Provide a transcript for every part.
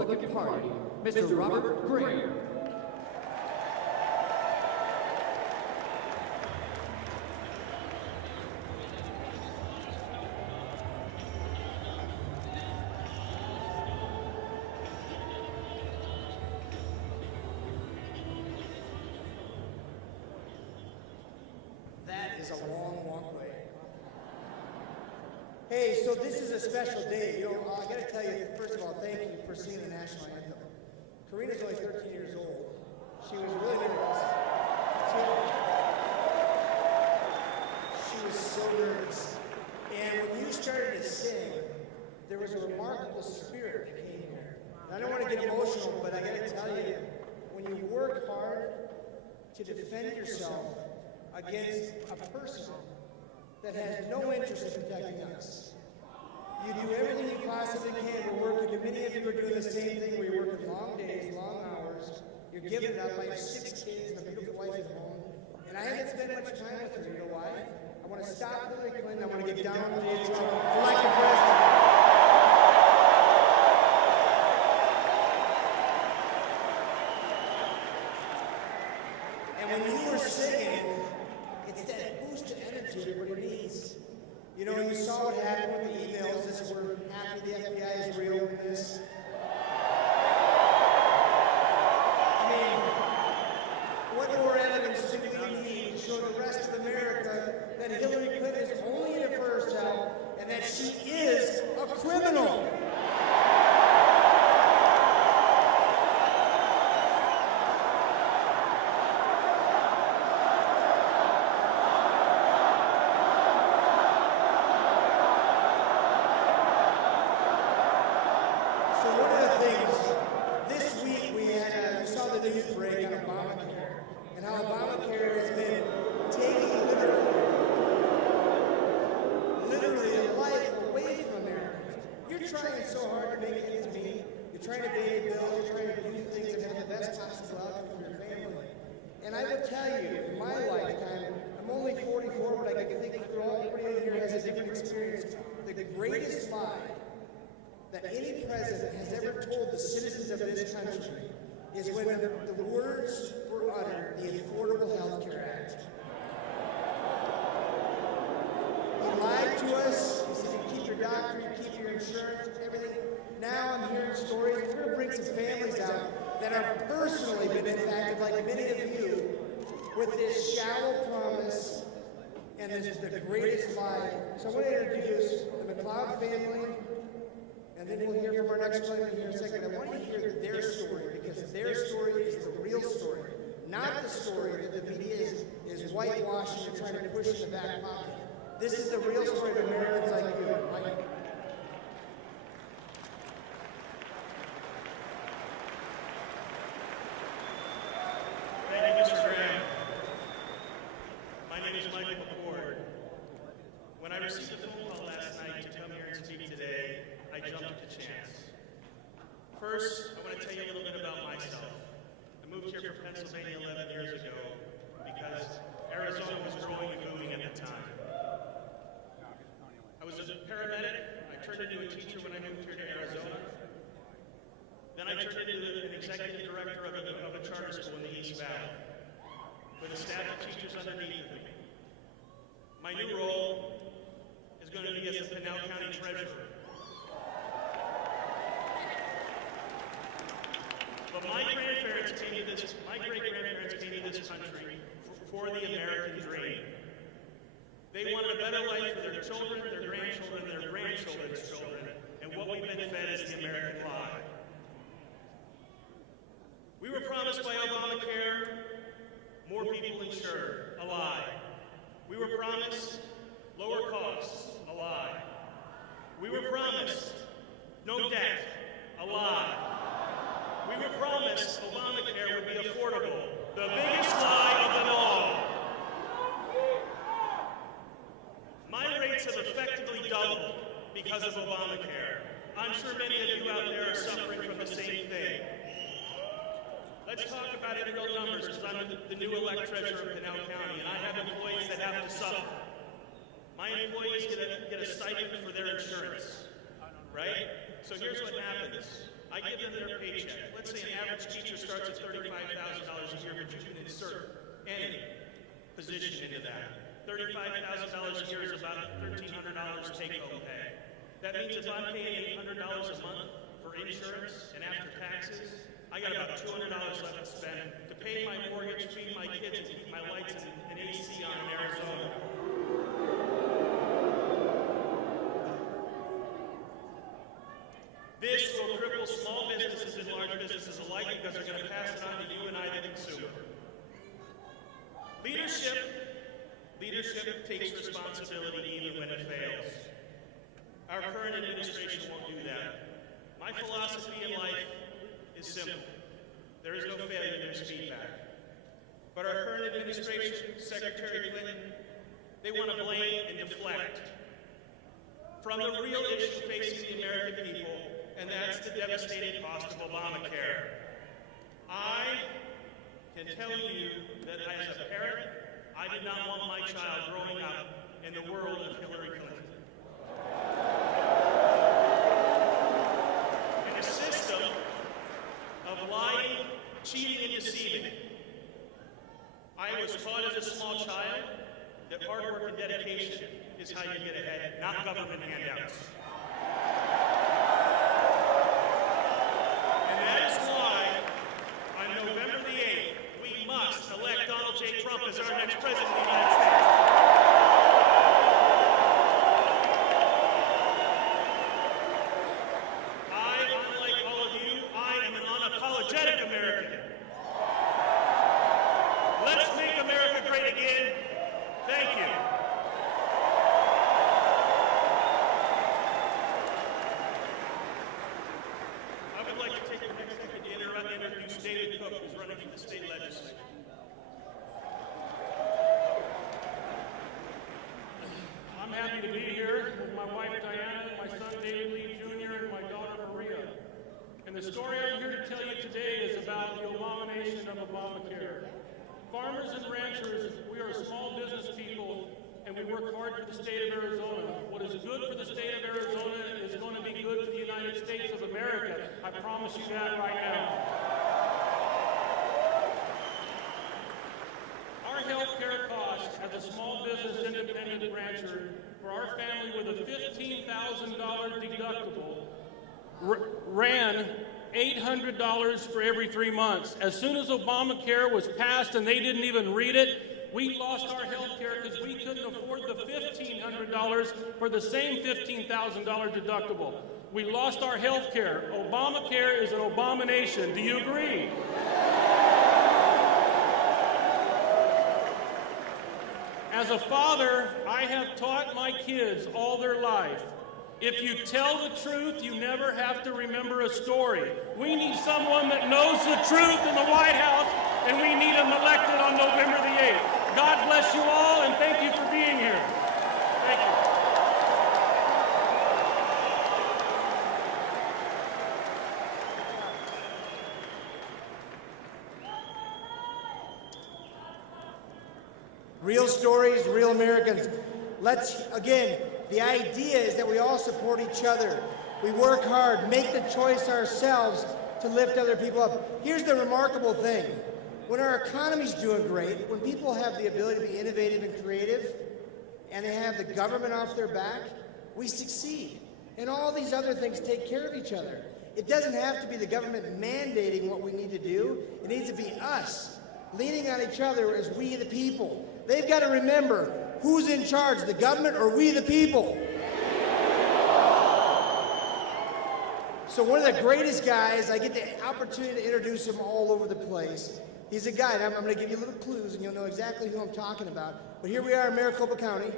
Republican Party, Mr. Robert Greer. That is a long walkway. Hey, so this is a special day. You know, I gotta tell you, first of all, thank you for singing the national anthem. Karina's only 13 years old. She was really nervous. She was so nervous. And when you started to sing, there was a remarkable spirit that came here. And I don't want to get emotional, but I gotta tell you, when you work hard to defend yourself against a person that has no interest in protecting us. You do everything you possibly can to work, and many of you are doing the same thing where you're working long days, long hours, you're giving it up. I have 6 kids and a beautiful wife at home, and I haven't spent much time with her. You know why? I want to stop Hillary Clinton, I want to get down on the Trump, elect the president. And when you were singing, it's that boost of energy everybody needs. You know, you saw what happened with the emails. This, we're happy the FBI is reopening this. I mean, what more evidence do we need to show the rest of America that Hillary Clinton is only in it for herself and that she is a criminal? And I will tell you, in my lifetime, I'm only 44, but I can think through all everybody here has a different experience. The greatest lie that any president has ever told the citizens of this country is when the words were uttered, the Affordable Health Care Act. He lied to us. He said you keep your doctor, you keep your insurance, everything. Now I'm hearing stories. We're going to bring some families out that have personally been impacted, like many of you, with this shallow promise, and this is the greatest lie. So I want to introduce the McLeod family, and then we'll hear from our next family here in a second. I want to hear their story, because their story is the real story, not the story that the media is whitewashing and trying to push in the back pocket. This is the real story of Americans like you. When I received a phone call last night to come here and speak today, I jumped at the chance. First, I want to tell you a little bit about myself. I moved here from Pennsylvania 11 years ago because Arizona was growing and booming at the time. I was a paramedic. I turned into a teacher when I moved here to Arizona. Then I turned into an executive director of a charter school in the East Valley with a staff of teachers underneath me. My new role is going to be as the Pinal County Treasurer. But my great-grandparents came to this country for the American dream. They wanted a better life for their children, their grandchildren, their grandchildren's children, and what we've been fed is the American lie. We were promised by Obamacare more people insured, a lie. We were promised lower costs, a lie. We were promised no debt, a lie. We were promised Obamacare would be affordable, the biggest lie of them all. My rates have effectively doubled because of Obamacare. I'm sure many of you out there are suffering from the same thing. Let's talk about it in real numbers, because I'm the new elect treasurer of Pinal County, and I have employees that have to suffer. My employees get a stipend for their insurance, right? So here's what happens. I give them their paycheck. Let's say an average teacher starts at $35,000 a year, but you can insert any position into that. $35,000 a year is about $1,300 take-home pay. That means if I'm paying $800 a month for insurance and after taxes, I got about $200 left to spend to pay my mortgage, feed my kids, and keep my lights and AC on in Arizona. This will cripple small businesses and large businesses alike because they're going to pass it on to you and I, the consumer. Leadership takes responsibility even when it fails. Our current administration won't do that. My philosophy in life is simple. There is no failure, there's feedback. But our current administration, Secretary Clinton, they want to blame and deflect from the real issue facing the American people, and that's the devastating cost of Obamacare. I can tell you that as a parent, I did not want my child growing up in the world of Hillary Clinton. In a system of lying, cheating, and deceiving. I was taught as a small child that hard work and dedication is how you get ahead, not government handouts. And that is why, on November the 8th, we must elect Donald J. Trump as our next president of the United States. Unlike all of you, I am an unapologetic American. Let's make America great again. Thank you. I would like to take the next second to introduce David Cook, who's running for the state legislature. I'm happy to be here with my wife Diana, my son David Lee Jr., and my daughter Maria. And the story I'm here to tell you today is about the abomination of Obamacare. Farmers and ranchers, we are small business people, and we work hard for the state of Arizona. What is good for the state of Arizona is going to be good for the United States of America. I promise you that right now. Our health care costs as a small business independent rancher for our family with a $15,000 deductible ran $800 for every 3 months. As soon as Obamacare was passed and they didn't even read it, we lost our health care because we couldn't afford the $1,500 for the same $15,000 deductible. We lost our health care. Obamacare is an abomination. Do you agree? As a father, I have taught my kids all their life, if you tell the truth, you never have to remember a story. We need someone that knows the truth in the White House, and we need them elected on November the 8th. God bless you all, and thank you for being here. Thank you. Real stories, real Americans. Again, the idea is that we all support each other. We work hard, make the choice ourselves to lift other people up. Here's the remarkable thing. When our economy's doing great, when people have the ability to be innovative and creative, and they have the government off their back, we succeed. And all these other things take care of each other. It doesn't have to be the government mandating what we need to do. It needs to be us leaning on each other as we the people. They've got to remember, who's in charge, the government or we the people? So one of the greatest guys, I get the opportunity to introduce him all over the place. He's a guy, and I'm going to give you little clues, and you'll know exactly who I'm talking about. But here we are in Maricopa County.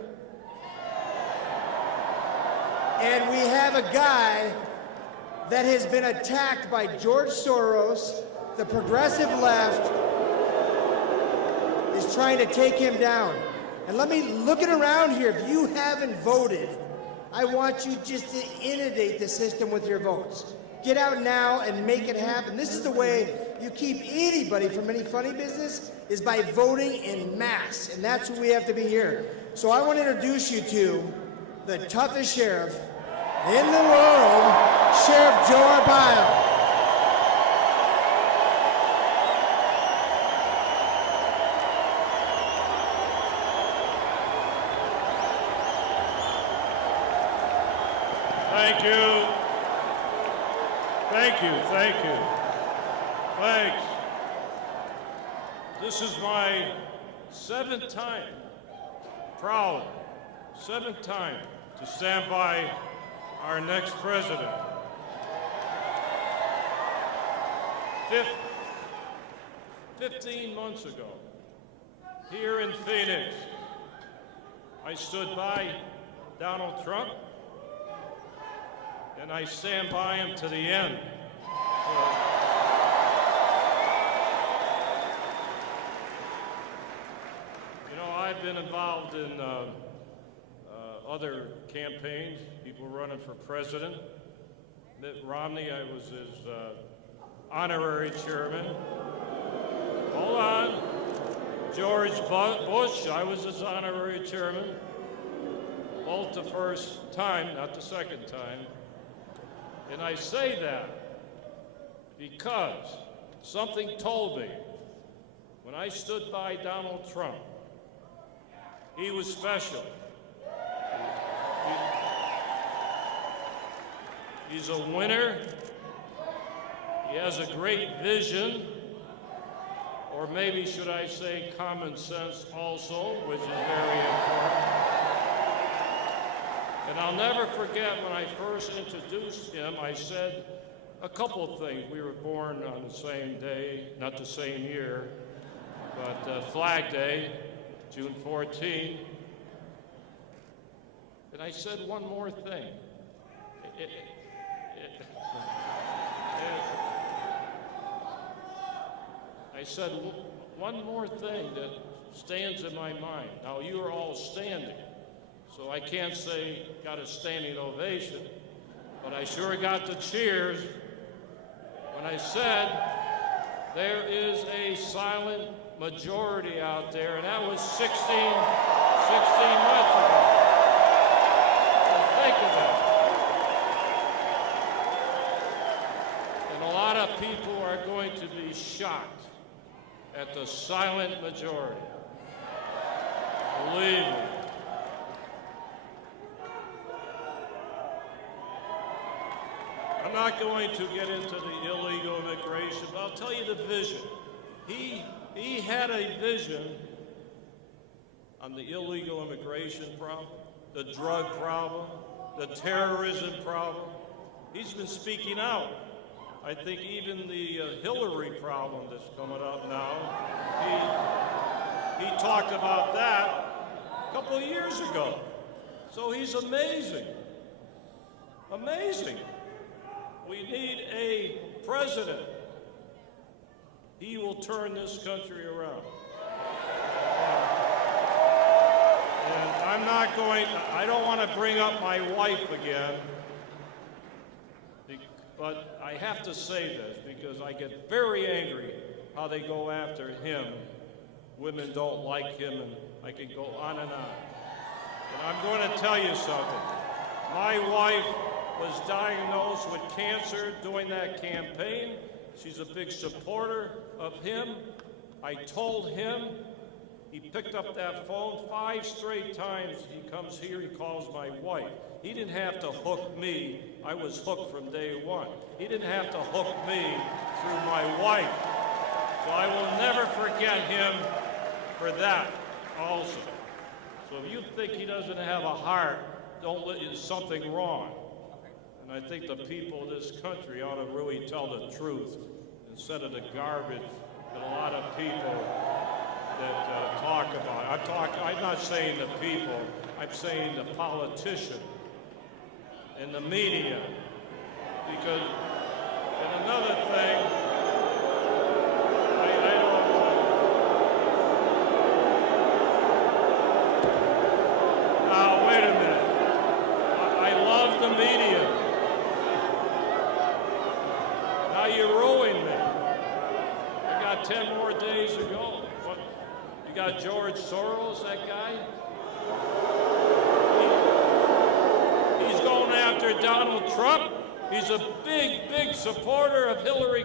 And we have a guy that has been attacked by George Soros, the progressive left, is trying to take him down. And let me look it around here. If you haven't voted, I want you just to inundate the system with your votes. Get out now and make it happen. This is the way you keep anybody from any funny business, is by voting en masse. And that's who we have to be here. So I want to introduce you to the toughest sheriff in the world, Sheriff Joe Arpaio. Thank you, thank you. Thanks. This is my 7th time, proud, 7th time to stand by our next president. 15 months ago, here in Phoenix, I stood by Donald Trump, and I stand by him to the end. You know, I've been involved in other campaigns, people running for president. Mitt Romney, I was his honorary chairman. Hold on. George Bush, I was his honorary chairman. Both the first time, not the second time. And I say that because something told me when I stood by Donald Trump, he was special. He's a winner. He has a great vision, or maybe should I say common sense also, which is very important. And I'll never forget when I first introduced him, I said a couple of things. We were born on the same day, not the same year, but Flag Day, June 14. And I said one more thing. I said one more thing that stands in my mind. Now, you are all standing, so I can't say got a standing ovation, but I sure got the cheers when I said there is a silent majority out there, and that was 16 months ago. So think of that. And a lot of people are going to be shocked at the silent majority. Believe me. I'm not going to get into the illegal immigration, but I'll tell you the vision. He had a vision on the illegal immigration problem, the drug problem, the terrorism problem. He's been speaking out. I think even the Hillary problem that's coming up now, he talked about that a couple of years ago. So he's amazing. Amazing. We need a president. He will turn this country around. And I don't want to bring up my wife again, but I have to say this because I get very angry how they go after him. Women don't like him, and I can go on and on. And I'm going to tell you something. My wife was diagnosed with cancer during that campaign. She's a big supporter of him. I told him, he picked up that phone 5 straight times. He comes here, he calls my wife. He didn't have to hook me. I was hooked from day one. He didn't have to hook me through my wife. So I will never forget him for that also. So if you think he doesn't have a heart, there's something wrong. And I think the people of this country ought to really tell the truth instead of the garbage that a lot of people that talk about. I'm not saying the people, I'm saying the politician and the media. Because, and another thing, now wait a minute. I love the media. Now you ruined me. I got 10 more days to go. What, you got George Soros, that guy? He's going after Donald Trump. He's a big, big supporter of Hillary